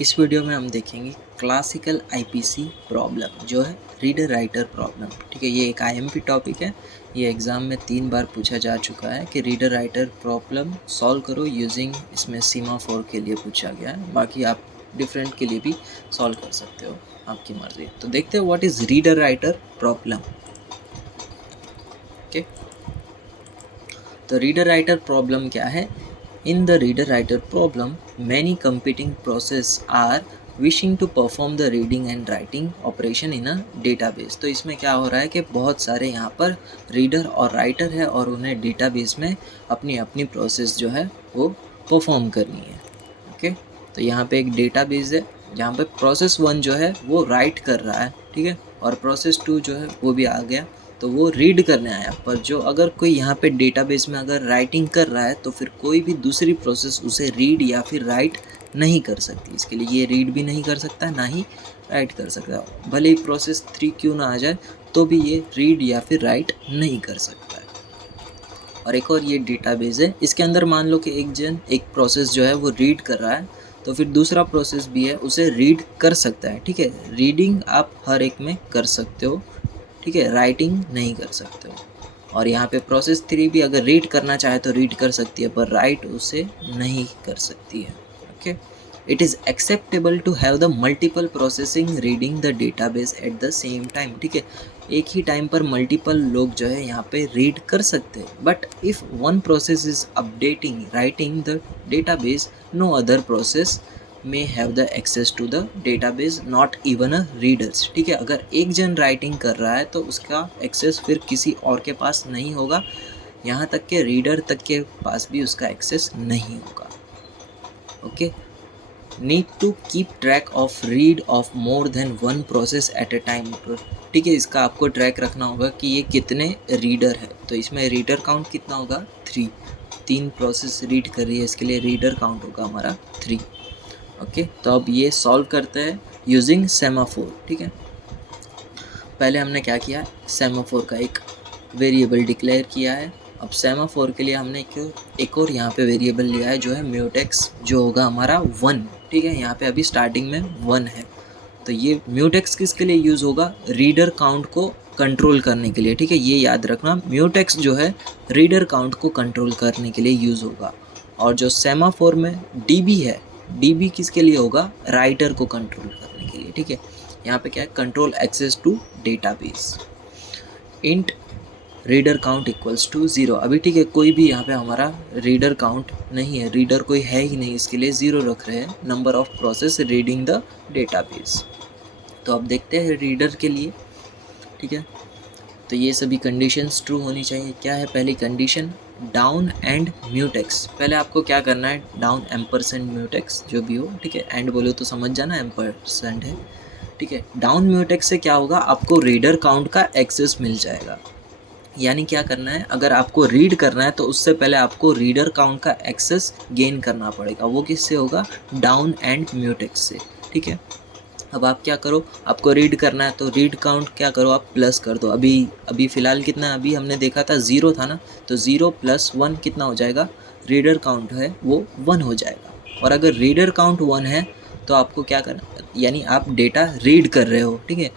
इस वीडियो में हम देखेंगे क्लासिकल आईपीसी प्रॉब्लम जो है रीडर राइटर प्रॉब्लम। ठीक है, ये एक आईएमपी टॉपिक है। ये एग्ज़ाम में 3 बार पूछा जा चुका है कि रीडर राइटर प्रॉब्लम सॉल्व करो यूजिंग, इसमें सीमाफोर के लिए पूछा गया है। बाकी आप डिफरेंट के लिए भी सॉल्व कर सकते हो, आपकी मर्जी। तो देखते हैं what is reader writer problem. Okay, तो रीडर राइटर प्रॉब्लम क्या है? In the reader-writer problem, many competing processes are wishing to perform the reading and writing operation in a database। तो इसमें क्या हो रहा है कि बहुत सारे यहाँ पर रीडर और राइटर है और उन्हें डेटाबेस में अपनी अपनी प्रोसेस जो है वो परफॉर्म करनी है। ओके, तो यहाँ पे एक डेटाबेस है जहाँ पे प्रोसेस 1 जो है वो राइट कर रहा है, ठीक है, और प्रोसेस 2 जो है वो भी आ गया, तो वो रीड करने आया। पर जो अगर कोई यहाँ पे डेटाबेस में अगर राइटिंग कर रहा है तो फिर कोई भी दूसरी प्रोसेस उसे रीड या फिर राइट नहीं कर सकती। इसके लिए ये रीड भी नहीं कर सकता, ना ही राइट कर सकता। भले ही प्रोसेस 3 क्यों ना आ जाए तो भी ये रीड या फिर राइट नहीं कर सकता है। और एक और ये डेटाबेस है, इसके अंदर मान लो कि एक प्रोसेस जो है वो रीड कर रहा है, तो फिर दूसरा प्रोसेस भी है उसे रीड कर सकता है। ठीक है, रीडिंग आप हर एक में कर सकते हो, ठीक है, राइटिंग नहीं कर सकते हो। और यहाँ पे प्रोसेस 3 भी अगर रीड करना चाहे तो रीड कर सकती है, पर राइट उसे नहीं कर सकती है। Okay, it is acceptable to have the multiple processing reading the database at the same time. ठीक है, एक ही टाइम पर मल्टीपल लोग जो है यहाँ पे रीड कर सकते हैं। But if one process is updating writing the database, no other process may have the access to the database, not even a readers। ठीक है, अगर एक जन राइटिंग कर रहा है तो उसका एक्सेस फिर किसी और के पास नहीं होगा, यहाँ तक के रीडर तक के पास भी उसका एक्सेस नहीं होगा। Okay, need to keep track of read of more than one process at a time. ठीक है, इसका आपको ट्रैक रखना होगा कि ये कितने रीडर है। तो इसमें रीडर काउंट कितना होगा? 3 प्रोसेस रीड कर रही है, इसके लिए रीडर काउंट होगा हमारा 3। ओके, तो अब ये सॉल्व करते हैं यूजिंग सेमाफोर। ठीक है, पहले हमने क्या किया, सेमाफोर का एक वेरिएबल डिक्लेयर किया है। अब सेमाफोर के लिए हमने एक और यहाँ पे वेरिएबल लिया है जो है म्यूटेक्स, जो होगा हमारा 1। ठीक है, यहाँ पे अभी स्टार्टिंग में 1 है, तो ये म्यूटेक्स किसके लिए यूज़ होगा? रीडर काउंट को कंट्रोल करने के लिए। ठीक है, ये याद रखना, म्यूटेक्स जो है रीडर काउंट को कंट्रोल करने के लिए यूज़ होगा। और जो सेमाफोर में डीबी है, डीबी किसके लिए होगा? राइटर को कंट्रोल करने के लिए। ठीक है, यहाँ पे क्या है? Control access to database. Int reader count equals to 0। अभी ठीक है, कोई भी यहाँ पे हमारा रीडर काउंट नहीं है, रीडर कोई है ही नहीं, इसके लिए 0 रख रहे हैं। Number of process reading the database. तो अब देखते हैं रीडर के लिए। ठीक है, तो ये सभी कंडीशंस ट्रू होनी चाहिए। क्या है पहली कंडीशन? Down and mutex. पहले आपको क्या करना है? डाउन एम्परसेंड म्यूटेक्स जो भी हो, ठीक है, एंड बोलो तो समझ जाना एम्परसेंड है। ठीक है, डाउन म्यूटेक्स से क्या होगा? आपको रीडर काउंट का एक्सेस मिल जाएगा। यानी क्या करना है, अगर आपको रीड करना है तो उससे पहले आपको रीडर काउंट का एक्सेस गेन करना पड़ेगा। वो किससे होगा? डाउन एंड म्यूटेक्स से। ठीक है, अब आप क्या करो, आपको रीड करना है तो रीड काउंट क्या करो, आप प्लस कर दो। अभी फ़िलहाल कितना है? अभी हमने देखा था 0 था ना, तो 0 + 1 कितना हो जाएगा? रीडर काउंट है वो 1 हो जाएगा। और अगर रीडर काउंट 1 है तो आपको क्या करना, यानी आप डेटा रीड कर रहे हो। ठीक है,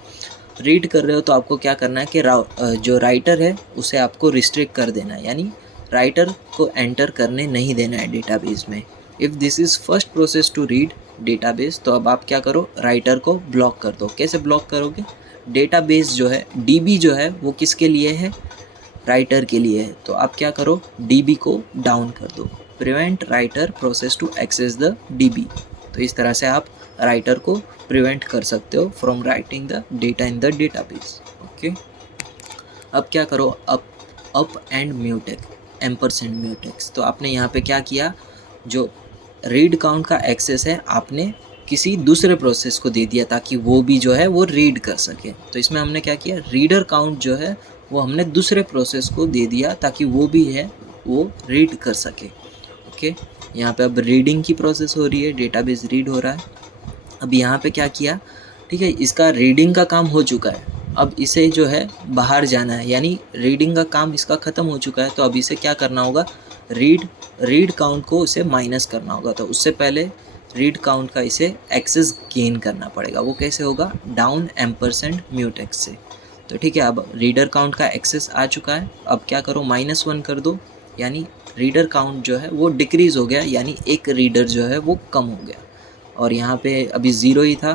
रीड कर रहे हो तो आपको क्या करना है कि जो राइटर है उसे आपको रिस्ट्रिक्ट कर देना है, यानी राइटर को एंटर करने नहीं देना है डेटाबेस में। If this is first process to read database, तो अब आप क्या करो, राइटर को ब्लॉक कर दो। कैसे ब्लॉक करोगे? डेटाबेस जो है, डीबी जो है वो किसके लिए है? राइटर के लिए है। तो आप क्या करो, डीबी को डाउन कर दो। Prevent writer process to access the DB. तो इस तरह से आप राइटर को प्रिवेंट कर सकते हो from writing the data in the database. Okay, अब क्या करो, अप एंड म्यूटेक, एम्परसेंड म्यूटेक्स। तो आपने यहाँ पे क्या किया, जो रीड काउंट का एक्सेस है आपने किसी दूसरे प्रोसेस को दे दिया ताकि वो भी जो है वो रीड कर सके। तो इसमें हमने क्या किया, रीडर काउंट जो है वो हमने दूसरे प्रोसेस को दे दिया ताकि वो भी है वो रीड कर सके। ओके, यहाँ पे अब रीडिंग की प्रोसेस हो रही है, डेटाबेस रीड हो रहा है। अब यहाँ पे क्या किया, ठीक है, इसका रीडिंग का काम हो चुका है। अब इसे जो है बाहर जाना है, यानी रीडिंग का काम इसका ख़त्म हो चुका है। तो अब इसे क्या करना होगा, रीड काउंट को उसे माइनस करना होगा। तो उससे पहले रीड काउंट का इसे एक्सेस गेन करना पड़ेगा। वो कैसे होगा? डाउन एम्परसेंड म्यूटेक्स से। तो ठीक है, अब रीडर काउंट का एक्सेस आ चुका है। अब क्या करो, -1 कर दो, यानी रीडर काउंट जो है वो डिक्रीज़ हो गया, यानी एक रीडर जो है वो कम हो गया। और यहाँ पे अभी 0 ही था,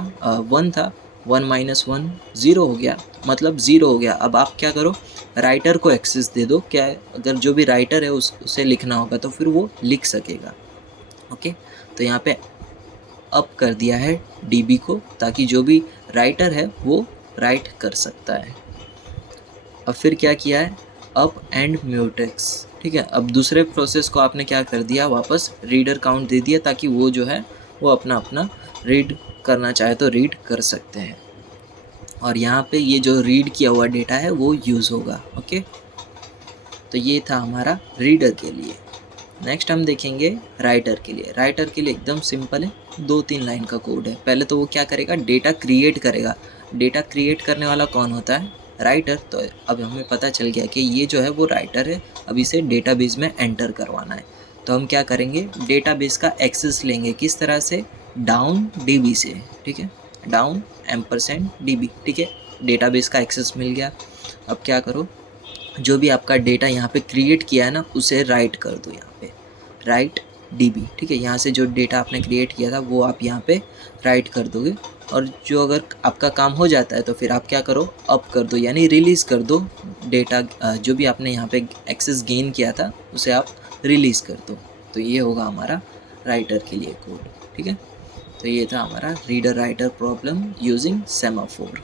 1 था, 1 - 1 0 हो गया, मतलब 0 हो गया। अब आप क्या करो, राइटर को एक्सेस दे दो। क्या है, अगर जो भी राइटर है उसे लिखना होगा तो फिर वो लिख सकेगा। ओके, तो यहाँ पे अप कर दिया है डीबी को, ताकि जो भी राइटर है वो राइट कर सकता है। अब फिर क्या किया है, अप एंड म्यूटेक्स। ठीक है, अब दूसरे प्रोसेस को आपने क्या कर दिया, वापस रीडर काउंट दे दिया, ताकि वो जो है वो अपना अपना रीड करना चाहे तो रीड कर सकते हैं। और यहाँ पे ये जो रीड किया हुआ डेटा है वो यूज़ होगा। ओके, तो ये था हमारा रीडर के लिए। नेक्स्ट हम देखेंगे राइटर के लिए। राइटर के लिए एकदम सिंपल है, 2-3 लाइन का कोड है। पहले तो वो क्या करेगा, डेटा क्रिएट करेगा। डेटा क्रिएट करने वाला कौन होता है? राइटर। तो अब हमें पता चल गया कि ये जो है वो राइटर है, अब इसे डेटाबेस में एंटर करवाना है। तो हम क्या करेंगे, डेटाबेस का एक्सेस लेंगे। किस तरह से? डाउन डीबी से। ठीक है, डाउन एम्परसेंड डीबी। ठीक है, डेटाबेस का एक्सेस मिल गया। अब क्या करो, जो भी आपका डेटा यहाँ पे क्रिएट किया है ना, उसे राइट कर दो यहाँ पे, राइट डीबी। ठीक है, यहाँ से जो डेटा आपने क्रिएट किया था वो आप यहाँ पे राइट कर दोगे। और जो अगर आपका काम हो जाता है तो फिर आप क्या करो, अप कर दो, यानी रिलीज़ कर दो डेटा। जो भी आपने यहाँ पे एक्सेस गेन किया था उसे आप रिलीज़ कर दो। तो ये होगा हमारा राइटर के लिए कोड। ठीक है, तो ये था हमारा reader writer problem using semaphore.